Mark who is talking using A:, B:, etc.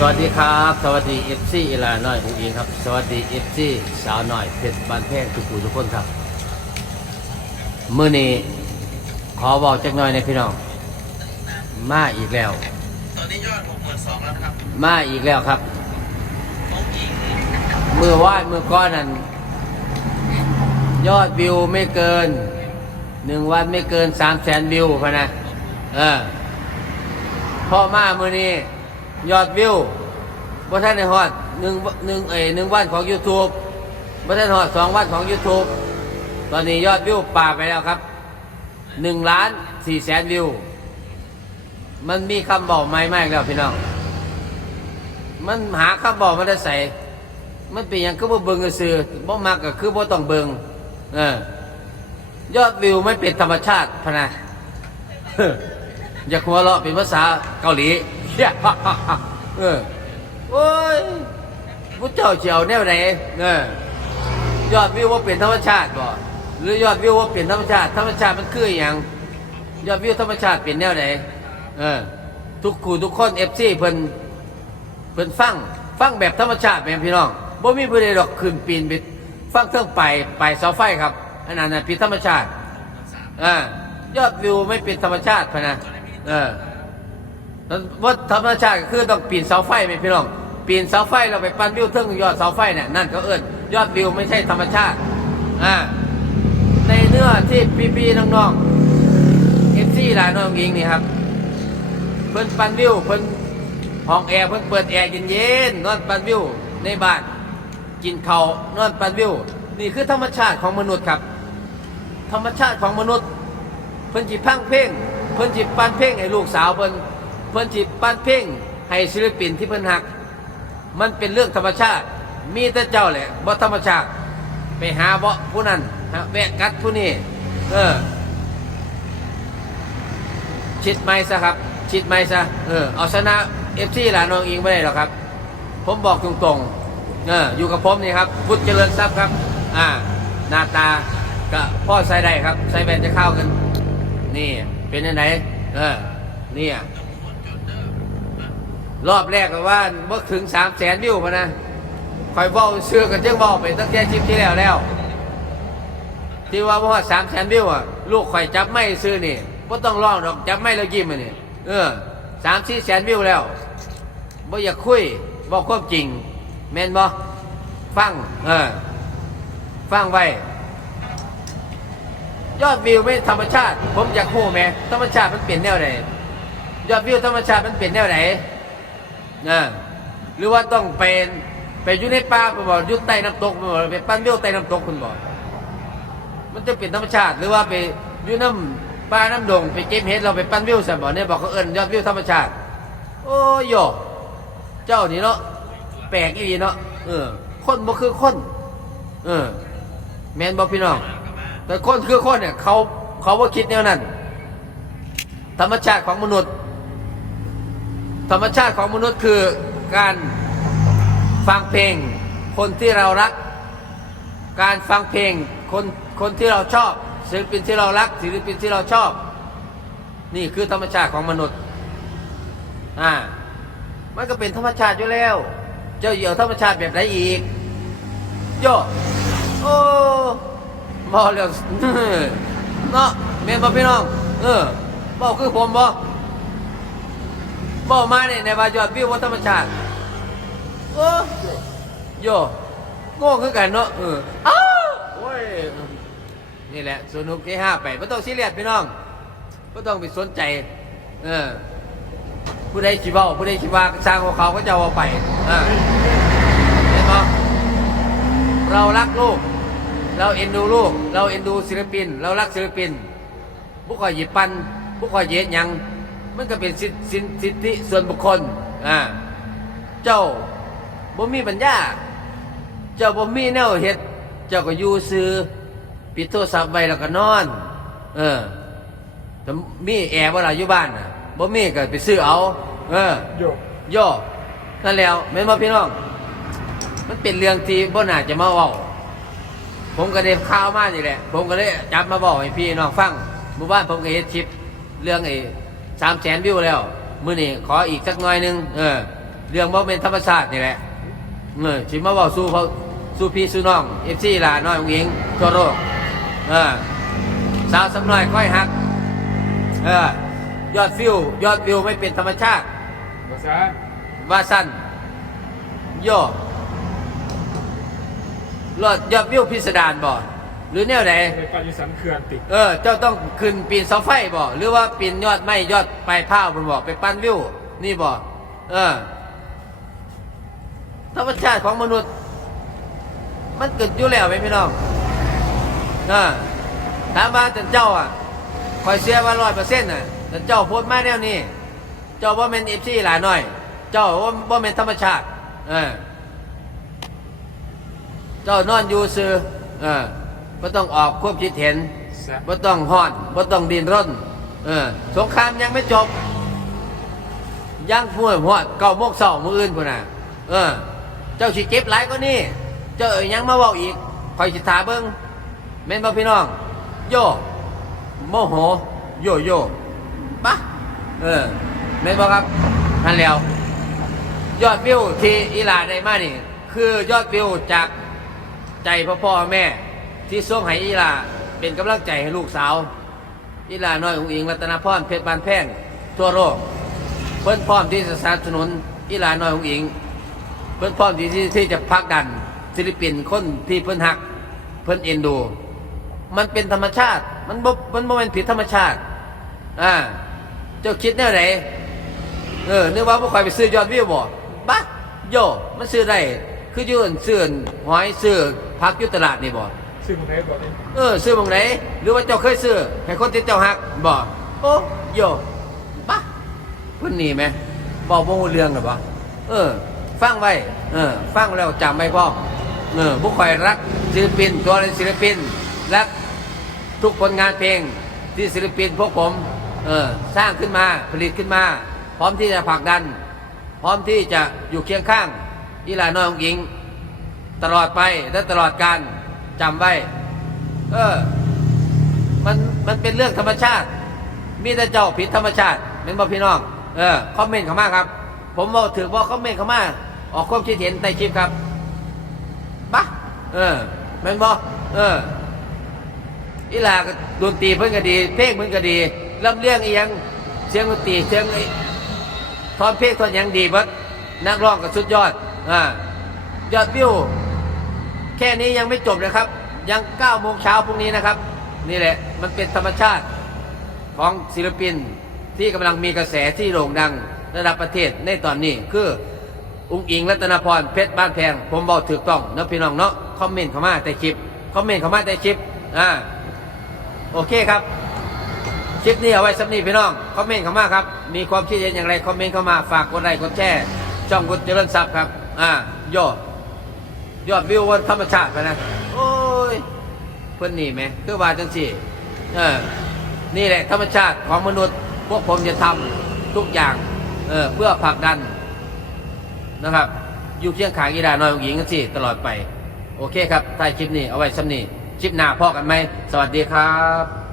A: สวัสดีครับ สวัสดีเอฟซีอีลาน้อยผู้อิงครับ สวัสดีเอฟซีสาวน้อยเพชรบ้านแพงทุกผู้ทุกคนครับมื้อนี้ขอบอกจักหน่อยในพี่น้อง มาอีกแล้ว
B: ตอนนี้ยอดหกหมื่นสองแล้วนะครับ
A: มาอีกแล้วครับ
B: น้องหญิง
A: มือวาดมือก้อนนั้นยอดวิวไม่เกินหนึ่งวันไม่เกินสามแสนวิวพะนะเออพอมามือนี้ยอดวิว บ่ท่านในฮอดหนึ่งหนึ่งเอหนึ่งวันของ YouTube บ่ท่านฮอดสองวันของ YouTube ตอนนี้ยอดวิวป่าไปแล้วครับหนึ่งล้านสี่แสนวิว มันมีคำบอกไม่มากแล้วพี่น้อง มันหาคำบอกมันได้ใส่ มันเป็นอย่างคือบ่เบิ่งซื่อบ่มักก็คือบ่ต้องเบิงเออยอดวิวไม่เป็นธรรมชาติพนะอย่าหัวเราะเป็นภาษาเกาหลีเออ โอ้ยผู้เจ้าเจียวแนวไหนเออยอดวิวว่าเป็นธรรมชาติบ่หรือยอดวิวว่าเป็นธรรมชาติธรรมชาติมันคืออย่างยอดวิวธรรมชาติเป็นแนวไหนเออทุกคู่ทุกคน FC เพิ่นเพิ่นฟังฟังแบบธรรมชาติแม่พี่น้องบ่มีผู้ใดดอกขึ้นปีนไปฟังเครื่องไปไปเสาไฟครับอันนั้นน่ะผิดธรรมชาติอ่ายอดวิวไม่เป็นธรรมชาติพะนะเออ แล้วว่าธรรมชาติก็คือต้องปีนเสาไฟแม่นพี่น้อง ปีนเสาไฟเราไปปั้นวิวเทิงยอดเสาไฟเนี่ยนั่นก็เอิ้นยอดวิวไม่ใช่ธรรมชาติอ่าในเนื้อที่พี่ๆน้องๆเอฟซีหลายน้องยิงนี่ครับเพิ่นปันวิวเพิ่นห้องแอร์เพิ่นเปิดแอร์เย็นๆนอนปันวิวในบ้านกินข้าวนอนปันวิวนี่คือธรรมชาติของมนุษย์ครับ ธรรมชาติของมนุษย์ เพิ่นจิพังเพลงเพิ่นจิปันเพลงให้ลูกสาวเพิ่น เพิ่นจิปันเพลงให้ศิลปินที่เพิ่นหัก มันเป็นเรื่องธรรมชาติ มีแต่เจ้าแหละบ่ธรรมชาติ ไปหาเบาะผู้นั้นหาแวะกัดผู้นี้เออชิดไม่ซะครับ ชิดไม่ซะเออเอาชนะเอฟซีหลานน้องอิงไม่ได้หรอกครับ ผมบอกตรงๆเอออยู่กับผมนี่ครับพุทธเจริญทรัพย์ครับ อ่าหน้าตาก็พ่อใส่ได้ครับใส่แบนจะเข้ากัน นี่เป็นยังไงเออเนี่ย รอบแรกก็ว่าเมื่อถึงสามแสนวิวพะนะคอยบ้าเชื่อกันเจ้าเบ้าไปตั้งแต่คลิปที่แล้วแล้ว ที่ว่าว่าสามแสนวิวอะลูกข่อยจับไม่ซื้อนี่ก็ต้องร้องดอกจับไม่แล้วยิ้มอะนี่เออสามสี่แสนวิวแล้วบ่อยากคุยบอกความจริง แม่นบ่ฟังเออฟังไว้ยอดวิวไม่ธรรมชาติ ผมอยากฮู้แหม่ธรรมชาติมันเปลี่ยนแนวไหนยอดวิวธรรมชาติมันเปลี่ยนแนวไหน เออหรือว่าต้องเป็นไปอยู่ในป่าไปบอกอยู่ใต้น้ำตกไปบอกไปปั้นวิวใต้น้ำตกคุณบอกมันจะเป็นธรรมชาติ หรือว่าไปอยู่น้ำป่าน้ำดงไปเก็บเห็ดเราไปปั้นวิวสันบ่เนี่ยบอกเขาเอิ้นยอดวิวธรรมชาติ โอ้ยเจ้านี่เนาะแปลกอีหลีเนาะเออคนบ่คือคนเออ แมนบ่พี่น้อง แต่คนคือคนเนี่ย เขาเขาบ่คิดแนวนั้น ธรรมชาติของมนุษย์ ธรรมชาติของมนุษย์คือการฟังเพลง คนที่เรารัก การฟังเพลงคนคนที่เราชอบศิลปินที่เรารักศิลปินที่เราชอบ นี่คือธรรมชาติของมนุษย์อ่ามันก็เป็นธรรมชาติอยู่แล้ว เจ้าเหี่ยวธรรมชาติแบบไหนอีกโยโอ้บอเรื่องเนาะเมนบอพี่น้อง เออบอกคือผมบอ บอกมาเนี่ยในบายอดวิวว่าธรรมชาติโอ้โยโง่คือกันเนาะเอออ้าวโอ้ยนี่แหละส่วนหกที่ห้าไปไม่ต้องซีเรียสพี่น้องไม่ต้องไปสนใจ เออผู้ใดชิเว้าผู้ใดชิว่าสร้างของเขาก็จะเอาไปอ่าเห็นปะเรารักลูก เราเอ็นดูลูก เราเอ็นดูศิลปิน เรารักศิลปินผู้คอยหยิบปันผู้คอยเหย็ดหยัง มันก็เป็นสิทธิสิทธิสิทธิส่วนบุคคลอ่าเจ้าบ่มีปัญญา เจ้าบ่มีแนวเฮ็ดเจ้าก็อยู่ซื้อปิดโทรศัพท์ไว้แล้วก็นอน เออแต่มีแอร์บ่ล่ะอยู่บ้านน่ะบ่มีก็ไปซื้อเอา เออ
B: โยก
A: ย่อนั่นแล้วแม่นบ่พี่น้อง มันเป็นเรื่องที่บ่น่าจะมาเว้าผมก็ได้ข่าวมานี่แหละ ผมก็เลยจับมาบอกให้พี่น้องฟังเมื่อวานผมก็เฮ็ดคลิปเรื่องไอ้ สามแสนวิวแล้ว มื้อนี้ขออีกสักหน่อยหนึงเออ เรื่องบ่เป็นธรรมชาตินี่แหละเออสิมาเว้าสู้เขาสู้พี่สู้น้อง FC ล่ะน้อยองอิงทั่วโลกเออสาวสำน้อยค่อยหัก เออยอดวิวยอดวิวไม่เป็นธรรมชาติ
C: ภาษา
A: ว่าสั้นโยรอดยอดวิวพิสดารบ่ หรือแนวไหน
C: ในปายุสันเขื่อนติด
A: เออ เจ้าต้องขึ้นปีนเสาไฟบ่หรือว่าปีนยอดไม้ยอดปลายผ้าบนบ่ไปปั้นวิวนี่บ่เออธรรมชาติของมนุษย์ มันเกิดอยู่แล้วไหมพี่น้องเออถามว่าแต่เจ้าอะคอยเสียว่าร้อยเปอร์เซ็นต์น่ะแต่เจ้าโพดมาแนวนี้ เจ้าว่าเป็นเอฟซีหลายหน่อย เจ้าว่าว่าเป็นธรรมชาติ เออ เจ้านอนอยู่ซื่อเออ ไม่ต้องออกความคิดเห็น
C: แซ่บ
A: บ่ต้องฮ้อนบ่ต้องดินร่นเออสงครามยังไม่จบ ยังหัวหัวเก่าโมกเสามืออื่นพุ่นน่ะเออ เจ้าสิเก็บหลายก็นี่เจ้าเอ๋ยยังมาเว้าอีกคอยสิถาเบิ่งแม่นบ่พี่น้อง โยโมโห โยโย่ปะเออแม่นบ่ครับนั่นแล้ว ยอดวิวที่อีหลาได้มานี่ คือยอดวิวจากใจพ่อพ่อแม่ ที่ส่งให้อีลาเป็นกำลังใจให้ลูกสาว อีลาน้อยองอิงรัตนพรเพชรบานแพงทั่วโลกเพิ่อนพร้อมที่จะสนับสนุนอีลาน้อยองอิง เพิ่อนพร้อมที่ที่จะพักดันศิลปินคนที่เพิ่นหัก เพิ่นเอ็นดู มันเป็นธรรมชาติ มันบ่มันบ่เป็นผิดธรรมชาติอ่าเจ้าคิดแนวไหนเออนึกว่าพวกใครไปซื้อยอดวิวบ่บ้าโยมันซื้อได้คือยื่นซื้อหอยซื้อพักยุตลาดนี่บ่
C: ซึ่งในบ่นี้
A: เออซื้อหมองไหนหรือว่าเจ้าเคยซื้อให้คนที่เจ้าหักบ่โอ้โยบ้าเพิ่นหนี่ไหมบอกบ่ฮู้เรื่องหรอบ่เออ ฟังไว้เออ ฟังแล้วจำไว้พ่อเออพวกใครรักศิลปินตัวศิลปินรักทุกผลงานเพลงที่ศิลปินพวกผมเออสร้างขึ้นมาผลิตขึ้นมา พร้อมที่จะผลักดัน พร้อมที่จะอยู่เคียงข้างอีหลาน้อยของหญิง ตลอดไปและตลอดการ จำไว้ เออ มันมันเป็นเรื่องธรรมชาติ มีแต่เจ้าผิดธรรมชาติเป็นบ่พี่น้องเออคอมเมนต์เข้ามาครับ ผมบอกถือว่าคอมเมนต์เข้ามา ออกความคิดเห็นใต้คลิปครับปะเออแม่นบ่เอออีหลาดนตรีเพิ่นก็ดี เพลงเพิ่นก็ดีลำเลียงอีหยังเสียงดนตรีเสียงไอทอนเพลงทอนหยังดีบิดนักร้องก็สุดยอดอ่ายอดวิว แค่นี้ยังไม่จบนะครับ ยัง9โมงเช้าพรุ่งนี้นะครับ นี่แหละมันเป็นธรรมชาติของศิลปินที่กำลังมีกระแสที่โด่งดังระดับประเทศในตอนนี้คืออุ้งอิงรัตนพรเพชรบ้านแพง ผมบอกถูกต้องนะพี่น้องเนาะคอมเมนต์เข้ามาใต้คลิปคอมเมนต์เข้ามาใต้คลิปอ่าโอเคครับคลิปนี้เอาไว้สำนีพี่น้องคอมเมนต์เข้ามาครับมีความคิดเห็นอย่างไรคอมเมนต์เข้ามาฝากกดไลค์กดแชร์ช่องกุศเจริญทรัพย์ครับอ่าโย ยอดวิววันธรรมชาติไปนะ โอ้ย เพื่อนนี่ไหมคือว่าจังสี่เออ นี่แหละธรรมชาติของมนุษย์ พวกผมจะทำทุกอย่าง เออ เพื่อผลักดันนะครับ อยู่เคียงขางอีดาน้อยหญิงกันสิตลอดไป โอเคครับท้ายคลิปนี้เอาไว้สำนีคลิปหน้าพอกันไหม สวัสดีครับ